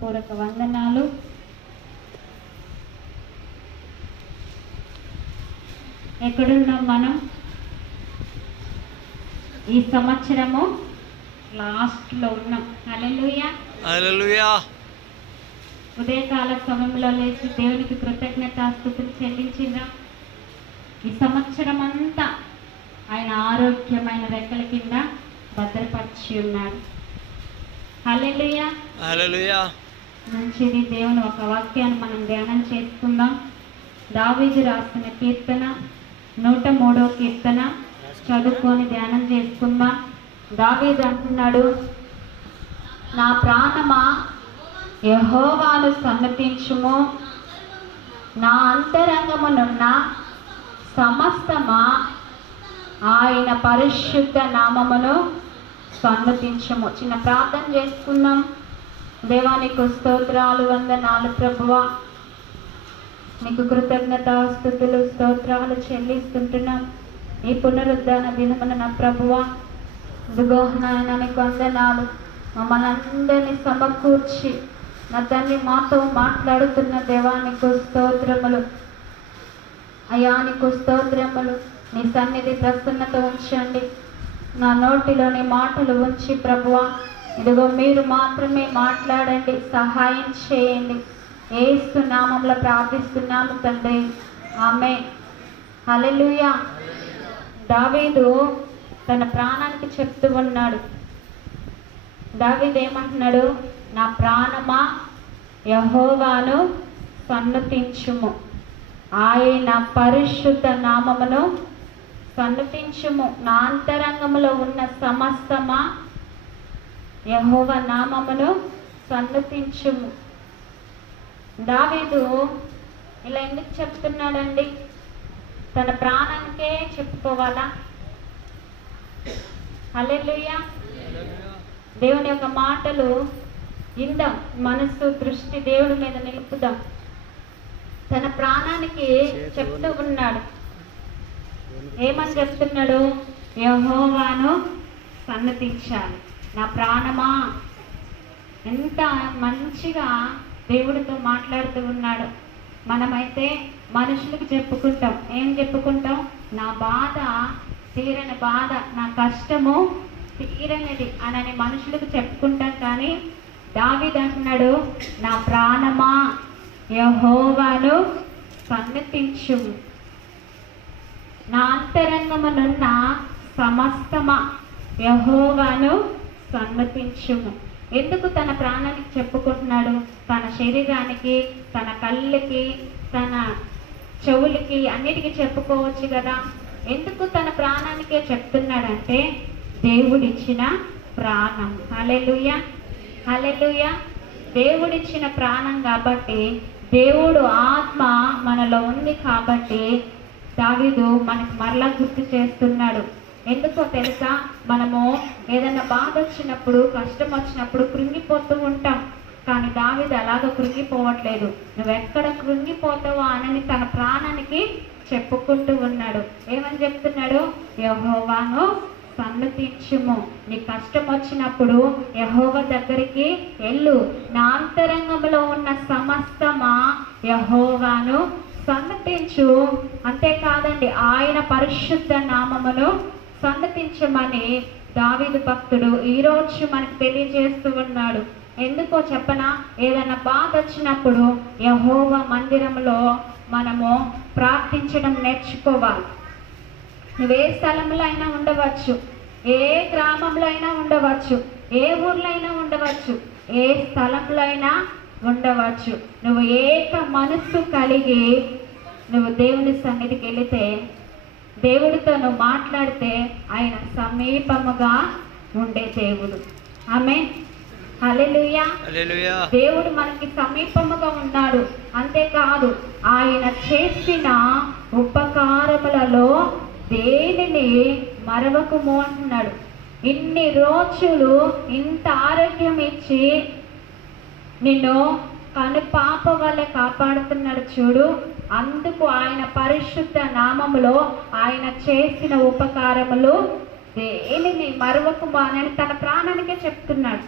హృదయపూర్వక వందనాలు. ఎక్కడున్నాం మనం? ఈ సంవత్సరము లాస్ట్లో ఉన్నాం. హల్లెలూయా హల్లెలూయా. ఉదయకాల సమయంలో లేచి దేవునికి కృతజ్ఞతాస్తుతులు చెల్లించిందా? ఈ సంవత్సరం అంతా ఆయన ఆరోగ్యమైన రెక్కల కింద భద్రపరిచి ఉన్నాడు. హల్లెలూయా హల్లెలూయా. మంచిది. దేవుని ఒక వాక్యాన్ని మనం ధ్యానం చేసుకుందాం. దావీదు రాసిన కీర్తన 103వ కీర్తన చదువుకొని ధ్యానం చేసుకుందాం. దావీదు అంటున్నాడు, నా ప్రాణమా యెహోవాను సన్నతించుము, నా అంతరంగమునున్న సమస్తమా ఆయన పరిశుద్ధ నామమును సన్నతించుము. చిన్న ప్రార్థన చేసుకుందాం. దేవానికి స్తోత్రాలు, వందనాలు ప్రభువా, నీకు కృతజ్ఞతాస్తుతులు స్తోత్రాలు చెల్లిస్తుంటున్నాం. ఈ పునరుద్ధాన దినమున నా ప్రభువా, ఇదిగో నాయన నీకు వందనాలు. మమ్మల్ని అందరినీ సమకూర్చి నా తండ్రి మాతో మాట్లాడుతున్న దేవానికి స్తోత్రములు. అయ్యా నీకు స్తోత్రములు. నీ సన్నిధి ప్రసన్నత ఉంచండి. నా నోటిలోని మాటలు ఉంచి ప్రభువా, ఇదిగో మీరు మాత్రమే మాట్లాడండి, సహాయం చేయండి. యేసు నామములో ప్రార్థిస్తున్నాము తండ్రి, ఆమేన్. హల్లెలూయా. దావీదు తన ప్రాణానికి చెప్తూ ఉన్నాడు. దావీదు ఏమంటున్నాడు? నా ప్రాణమా యెహోవాను సన్నతించుము, ఆయన పరిశుద్ధ నామమును సన్నతించుము, నా అంతరంగములో ఉన్న సమస్తమా యెహోవా నామమును సన్నతించుము. దావీదు ఇలా ఎందుకు చెప్తున్నాడండి? తన ప్రాణానికే చెప్పుకోవాలా? హల్లెలూయా. దేవుని యొక్క మాటలు ఇందాం, మనసు దృష్టి దేవుడి మీద నిలుపుదాం. తన ప్రాణానికి చెప్తూ ఉన్నాడు. ఏమని చెప్తున్నాడు? యెహోవాను సన్నతించాలి. నా ప్రాణమా, ఎంత మంచిగా దేవుడితో మాట్లాడుతూ ఉన్నాడు. మనమైతే మనుషులకు చెప్పుకుంటాం. ఏం చెప్పుకుంటాం? నా బాధ తీరని బాధ, నా కష్టము తీరనిది అని మనుషులకు చెప్పుకుంటాం. కానీ దావీదు అంటున్నాడు, నా ప్రాణమా యెహోవాను సన్నతించుము, నా అంతరంగమునున్న సమస్తమా యెహోవాను సన్నతించుము. ఎందుకు తన ప్రాణానికి చెప్పుకుంటున్నాడు? తన శరీరానికి, తన కళ్ళకి, తన చెవులకి అన్నిటికీ చెప్పుకోవచ్చు కదా. ఎందుకు తన ప్రాణానికే చెప్తున్నాడంటే దేవుడిచ్చిన ప్రాణం. హల్లెలూయా హల్లెలూయా. దేవుడిచ్చిన ప్రాణం కాబట్టి, దేవుడు ఆత్మ మనలో ఉంది కాబట్టి దావీదు మనకి మరలా గుర్తు చేస్తున్నాడు. ఎందుకో తెలుసా? మనము ఏదైనా బాధ వచ్చినప్పుడు, కష్టం వచ్చినప్పుడు కృంగిపోతూ ఉంటాం. కానీ దావీదు అలాగ కృంగిపోవట్లేదు. నువ్వెక్కడ కృంగిపోతావో అని తన ప్రాణానికి చెప్పుకుంటూ ఉన్నాడు. ఏమని చెప్తున్నాడు? యెహోవాను సన్నతించుము. నీ కష్టం వచ్చినప్పుడు యెహోవా దగ్గరికి వెళ్ళు. నా అంతరంగంలో ఉన్న సమస్తమా యెహోవాను సన్నతించు. అంతేకాదండి, ఆయన పరిశుద్ధ నామమును సన్నతించమని దావీదు భక్తుడు ఈరోజు మనకు తెలియజేస్తూ ఉన్నాడు. ఎందుకో చెప్పనా? ఏదైనా బాధ వచ్చినప్పుడు యెహోవా మందిరంలో మనము ప్రార్థించడం నేర్చుకోవాలి. నువ్వే స్థలంలో అయినా ఉండవచ్చు, ఏ గ్రామంలో అయినా ఉండవచ్చు, ఏ ఊర్లో అయినా ఉండవచ్చు, ఏ స్థలంలో అయినా ఉండవచ్చు. నువ్వు ఏక మనస్సు కలిగి నువ్వు దేవుని సన్నిధికి వెళితే, దేవుడితో నువ్వు మాట్లాడితే ఆయన సమీపముగా ఉండే దేవుడు. ఆమేన్. హల్లెలూయా. హల్లెలూయా. దేవుడు మనకి సమీపముగా ఉన్నాడు. అంతేకాదు, ఆయన చేసిన ఉపకారములలో దేనిని మరవకుము అంటున్నాడు. ఇన్ని రోజులు ఇంత ఆరోగ్యం ఇచ్చి నిన్ను కను పాప వల్లే కాపాడుతున్నాడు చూడు. అందుకు ఆయన పరిశుద్ధ నామములో ఆయన చేసిన ఉపకారములు దేనిని మరవకుము అని తన ప్రాణానికే చెప్తున్నాడు.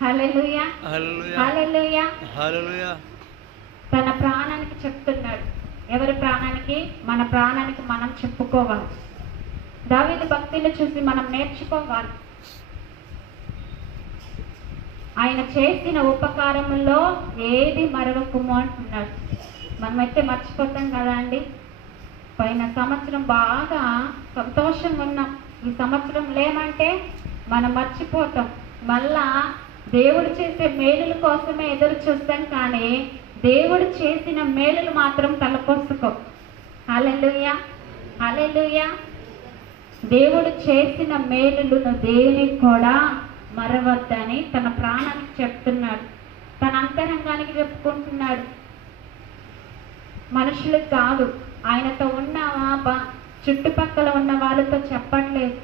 హల్లెలూయా, హల్లెలూయా హల్లెలూయా. హల్లెలూయా తన ప్రాణానికి చెప్తున్నాడు. ఎవరి ప్రాణానికి? మన ప్రాణానికి మనం చెప్పుకోవాలి. దావీదు భక్తిని చూసి మనం నేర్చుకోవాలి. ఆయన చేసిన ఉపకారములో ఏది మరవకుము అంటున్నాడు. మనమైతే మర్చిపోతాం కదా అండి. పోయిన సంవత్సరం బాగా సంతోషంగా ఉన్నాం, ఈ సంవత్సరం లేమంటే మనం మర్చిపోతాం. మళ్ళా దేవుడు చేసే మేలుల కోసమే ఎదురు చూస్తాం, కానీ దేవుడు చేసిన మేలులు మాత్రం తలపోసుకో. హల్లెలూయా, హల్లెలూయా. దేవుడు చేసిన మేలులను దేనికి కూడా మరవద్దని తన ప్రాణానికి చెప్తున్నాడు, తన అంతరంగానికి చెప్పుకుంటున్నాడు. మనుషులకు కాదు, ఆయనతో ఉన్న చుట్టుపక్కల ఉన్న వాళ్ళతో చెప్పట్లేదు.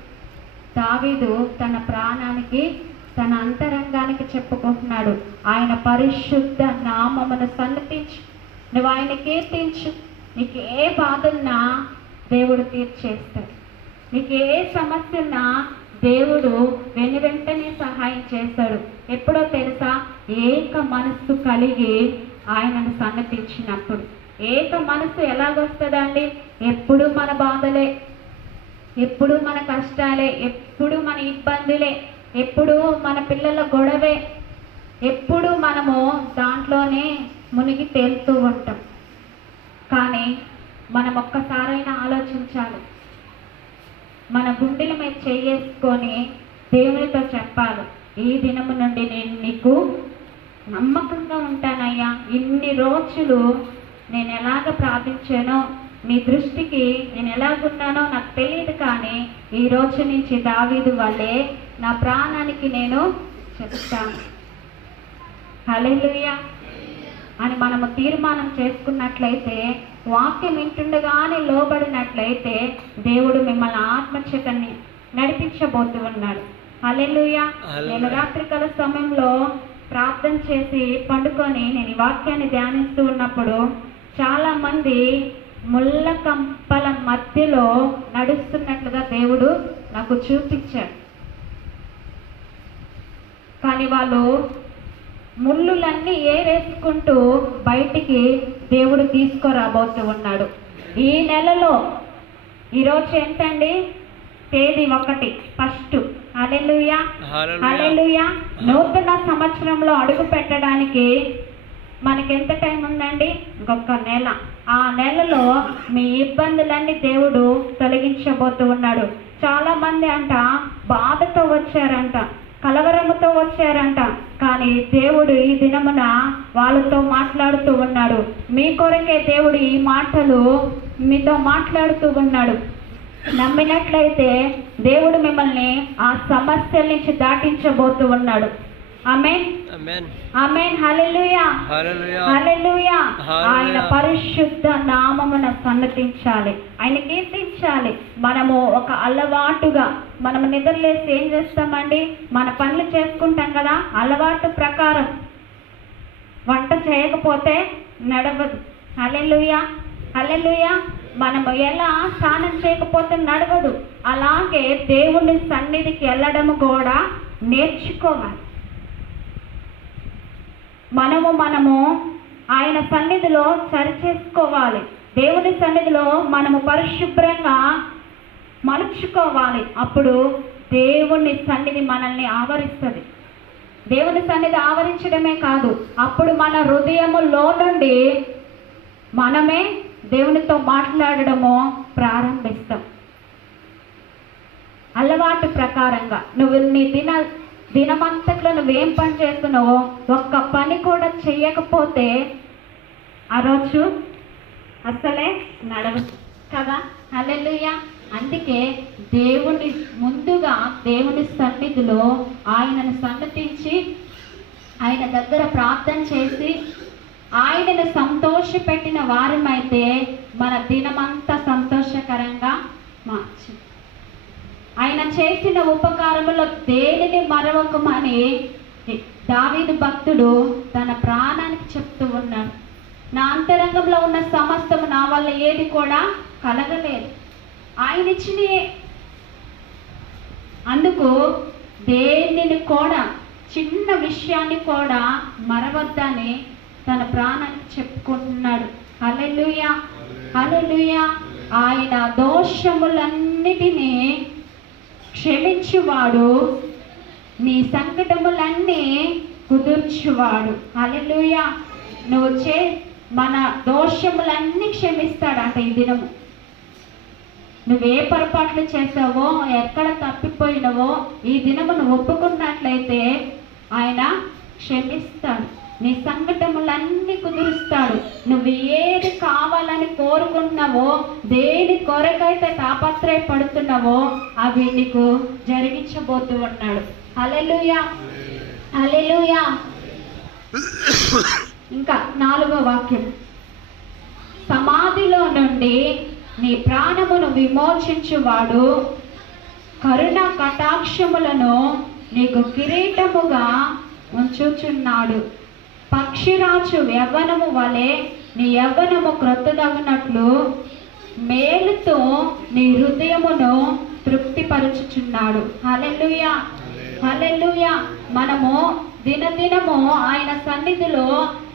దావీదు తన ప్రాణానికి, తన అంతరంగానికి చెప్పుకుంటున్నాడు. ఆయన పరిశుద్ధ నామమును సన్నతించు, నువ్వు ఆయన కీర్తించు. నీకు ఏ బాధున్నా దేవుడు తీర్చేస్తాడు. నీకు ఏ సమస్య ఉన్నా దేవుడు వెంటనే సహాయం చేస్తాడు. ఎప్పుడో తెలుసా? ఏక మనస్సు కలిగి ఆయనను సన్నతించినప్పుడు. ఏక మనస్సు ఎలాగొస్తుందండి? ఎప్పుడు మన బాధలే, ఎప్పుడు మన కష్టాలే, ఎప్పుడు మన ఇబ్బందులే, ఎప్పుడు మన పిల్లల గొడవే, ఎప్పుడు మనము దాంట్లోనే మునిగి తేలుతూ ఉంటాం. కానీ మనం ఒక్కసారైనా ఆలోచించాలి. మన గుండెల మీద చేసుకొని దేవునితో చెప్పాలి, ఈ దినము నుండి నేను నీకు నమ్మకంగా ఉంటానయ్యా. ఇన్ని రోజులు నేను ఎలాగ ప్రార్థించానో, నీ దృష్టికి నేను ఎలాగున్నానో నాకు తెలియదు, కానీ ఈ రోజు నుంచి దావీదు వల్లే నా ప్రాణానికి నేను చెప్తాను. హల్లెలూయా అని మనము తీర్మానం చేసుకున్నట్లయితే, వాక్యం వింటుండగానే లోబడినట్లయితే దేవుడు మిమ్మల్ని ఆత్మచేతని నడిపించబోతూ ఉన్నాడు. హల్లెలూయా. నేను రాత్రికాల సమయంలో ప్రార్థన చేసి పండుకొని నేను ఈ వాక్యాన్ని ధ్యానిస్తూ ఉన్నప్పుడు చాలా మంది ముళ్ళ కంపల మధ్యలో నడుస్తున్నట్లుగా దేవుడు నాకు చూపించాడు. కానీ వాళ్ళు ముళ్ళులన్నీ ఏరేసుకుంటూ బయటికి దేవుడు తీసుకురాబోతూ ఉన్నాడు. ఈ నెలలో, ఈరోజు ఏంటండి? తేదీ 1 ఫస్ట్. హల్లెలూయా, హల్లెలూయా. నూతన సంవత్సరంలో అడుగు పెట్టడానికి మనకెంత టైం ఉందండి? ఇంకొక నెల. ఆ నెలలో మీ ఇబ్బందులన్నీ దేవుడు తొలగించబోతూ ఉన్నాడు. చాలా మంది అంట బాధతో వచ్చారంట, కలవరముతో వచ్చారంట, కానీ దేవుడు ఈ దినమున వాళ్ళతో మాట్లాడుతూ ఉన్నాడు. మీ కొరకే దేవుడు ఈ మాటలు మీతో మాట్లాడుతూ ఉన్నాడు. నమ్మినట్లయితే దేవుడు మిమ్మల్ని ఆ సమస్యల నుంచి దాటించబోతూ ఉన్నాడు. ఆమేన్, ఆమేన్, ఆమేన్. హల్లెలూయా, హల్లెలూయా, హల్లెలూయా. హల్లెలూయా. ఆయన పరిశుద్ధ నామమును సన్నతించాలి, ఆయన కీర్తించాలి. మనము ఒక అలవాటుగా మనము నిద్రలేసి ఏం చేస్తామండి? మన పనులు చేసుకుంటాం కదా, అలవాటు ప్రకారం. వంట చేయకపోతే నడవదు. హల్లెలూయా, హల్లెలూయా. మనము ఎలా స్నానం చేయకపోతే నడవదు. అలాగే దేవుని సన్నిధికి వెళ్ళడము కూడా నేర్చుకోవాలి. మనము ఆయన సన్నిధిలో సరిచేసుకోవాలి. దేవుని సన్నిధిలో మనము పరిశుభ్రంగా మలుచుకోవాలి. అప్పుడు దేవుని సన్నిధి మనల్ని ఆవరిస్తుంది. దేవుని సన్నిధి ఆవరించడమే కాదు, అప్పుడు మన హృదయములో నుండి మనమే దేవునితో మాట్లాడడము ప్రారంభిస్తాం. అలవాటు ప్రకారంగా నువ్వు నీ దినమంతట్లో నువ్వేం పని చేస్తున్నావో ఒక్క పని కూడా చెయ్యకపోతే ఆ రోజు అసలే నడవదు కదా. హల్లెలూయా. అందుకే దేవుని ముందుగా దేవుని సన్నిధిలో ఆయనను సన్నతించి ఆయన దగ్గర ప్రార్థన చేసి ఆయనను సంతోషపెట్టిన వారమైతే మన దినమంతా సంతోషకరంగా మార్చు. ఆయన చేసిన ఉపకారములో దేనిని మరవకమని దావీదు భక్తుడు తన ప్రాణానికి చెప్తూ ఉన్నాడు. నా అంతరంగంలో ఉన్న సమస్తము నా వల్ల ఏది కూడా కలగలేదు, ఆయన ఇచ్చినయే. అందుకు దేనిని కూడా చిన్న విషయాన్ని కూడా మరవద్దని తన ప్రాణానికి చెప్పుకుంటున్నాడు. హల్లెలూయా, హల్లెలూయా. ఆయన దోషములన్నిటినీ క్షమించువాడు, నీ సంకటములన్నీ కుదుర్చువాడు. హల్లెలూయా. నువ్వు మన దోషములన్నీ క్షమిస్తాడంట ఈ దినము. నువ్వే పొరపాట్లు చేసావో, ఎక్కడ తప్పిపోయినవో ఈ దినము నువ్వు ఒప్పుకున్నట్లయితే ఆయన క్షమిస్తాడు, నీ సంకటములన్నీ కుదురుస్తాడు. నువ్వు ఏది కావాలని కోరుకున్నావో, దేని కొరకైతే తాపత్రయపడుతున్నావో అవి నీకు జరిగించబోతూ ఉన్నాడు. హల్లెలూయా, హల్లెలూయా. ఇంకా 4వ వాక్యం, సమాధిలో నుండి నీ ప్రాణమును విమోచించువాడు కరుణ కటాక్షములను నీకు కిరీటముగా ఉంచుచున్నాడు. పక్షిరాజు యవ్వనము వలె నీ యవ్వనము క్రొత్తదగునట్లు మేలుతో నీ హృదయమును తృప్తిపరచుచున్నాడు. హల్లెలూయా, హల్లెలూయా. మనము దినదినము ఆయన సన్నిధిలో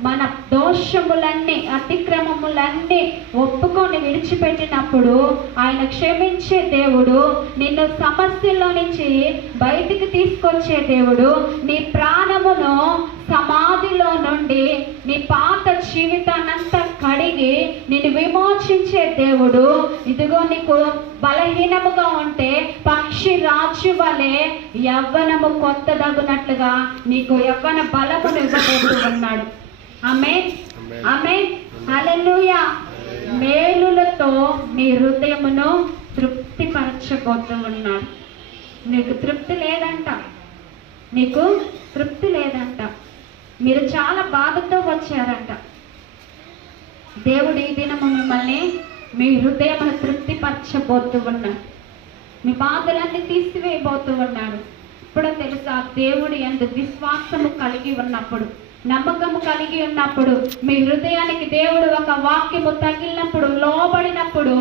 మన దోషములన్నీ, అతిక్రమములన్నీ ఒప్పుకొని విడిచిపెట్టినప్పుడు ఆయన క్షమించే దేవుడు, నిన్ను సమస్యల్లో నుంచి బయటికి తీసుకొచ్చే దేవుడు, నీ ప్రాణమును సమాధిలో నుండి నీ పాత జీవితాన్నంతా కడిగి నిన్ను విమోచించే దేవుడు. ఇదిగో నీకు బలహీనముగా ఉంటే పక్షి రాజు వలె యవ్వనము కొత్తదగునట్లుగా నీకు యవ్వన బలమును ఇవ్వబోతూ ఉన్నాడు. ఆమేన్, ఆమేన్, హల్లెలూయా. మేలులతో నీ హృదయమును తృప్తిపరచబోతూ ఉన్నాడు. నీకు తృప్తి లేదంట, నీకు తృప్తి లేదంట. మీరు చాలా బాధతో వచ్చారంట. దేవుడు ఈ దినము మిమ్మల్ని మీ హృదయమును తృప్తిపరచబోతూ ఉన్నాడు. మీ బాధలన్నీ తీసివేయబోతూ ఉన్నాడు. ఇప్పుడు తెలుసా, దేవుడు యందు విశ్వాసము కలిగి ఉన్నప్పుడు, నమ్మకము కలిగి ఉన్నప్పుడు, మీ హృదయానికి దేవుడు ఒక వాక్యము తగిలినప్పుడు, లోబడినప్పుడు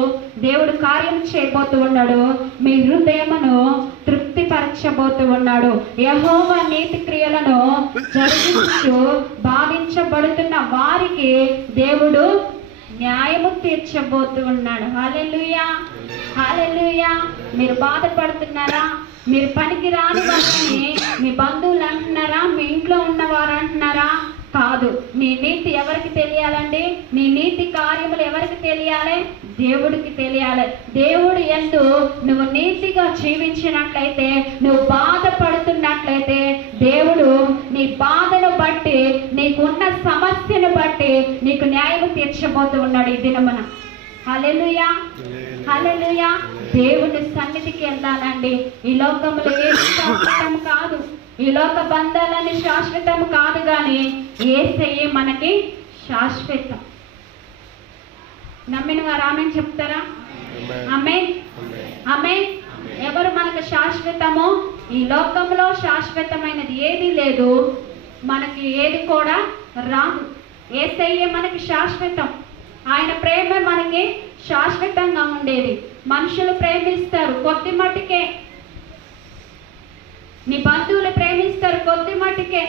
దేవుడు కార్యం చేయబోతూ ఉన్నాడు. మీ హృదయమును తృప్తిపరచబోతూ ఉన్నాడు. యెహోవా నీతి క్రియలను జరిగించు బాధించబడుతున్న వారికి దేవుడు న్యాయము తీర్చబోతూ ఉన్నాడు. హల్లెలూయా, హల్లెలూయా. మీరు బాధపడుతున్నారా? మీరు పనికి రాని వారని మీ బంధువులు అంటున్నారా? మీ ఇంట్లో ఉన్నవారు అంటున్నారా? కాదు. నీ నీతి ఎవరికి తెలియాలండి? నీ నీతి కార్యములు ఎవరికి తెలియాలి? దేవుడికి తెలియాలి. దేవుడు యందు నువ్వు నీతిగా జీవించినట్లయితే, నువ్వు బాధపడుతున్నట్లయితే, దేవుడు నీ బాధను బట్టి, నీకున్న సమస్యను బట్టి నీకు న్యాయం తీర్చబోతూ ఉన్నాడు ఈ దినమున. హల్లెలూయా, హల్లెలూయా. దేవుని సన్నిధికి వెళ్ళాలండి. ఈ లోకములో ఏది శాశ్వతం కాదు, ఈ లోక బంధాలని శాశ్వతం కాదు, కానీ యేసయ్యే మనకి శాశ్వతం. నమ్మిన వారు ఆమేన్ చెప్తారా? ఆమేన్, ఆమేన్. ఎవరు మనకు శాశ్వతమో? ఈ లోకంలో శాశ్వతమైనది ఏది లేదు, మనకి ఏది కూడా రాదు. యేసయ్యే మనకి శాశ్వతం. ఆయన ప్రేమ మనకి శాశ్వతంగా ఉండేది. మనుషులు ప్రేమిస్తారు కొద్ది మట్టుకే, నీ బంధువులు ప్రేమిస్తారు కొద్ది మట్టుకే,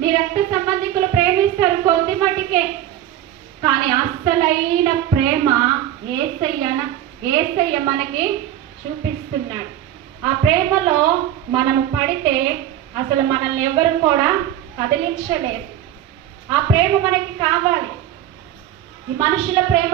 నీ రక్త సంబంధికులు ప్రేమిస్తారు కొద్ది మట్టుకే, కానీ అస్సలైన ప్రేమ యేసయ్య మనకి చూపిస్తున్నాడు. ఆ ప్రేమలో మనము పడితే అసలు మనల్ని ఎవరు కూడా కదిలించలేరు. ఆ ప్రేమ మనకి కావాలి. ఈ మనుషుల ప్రేమ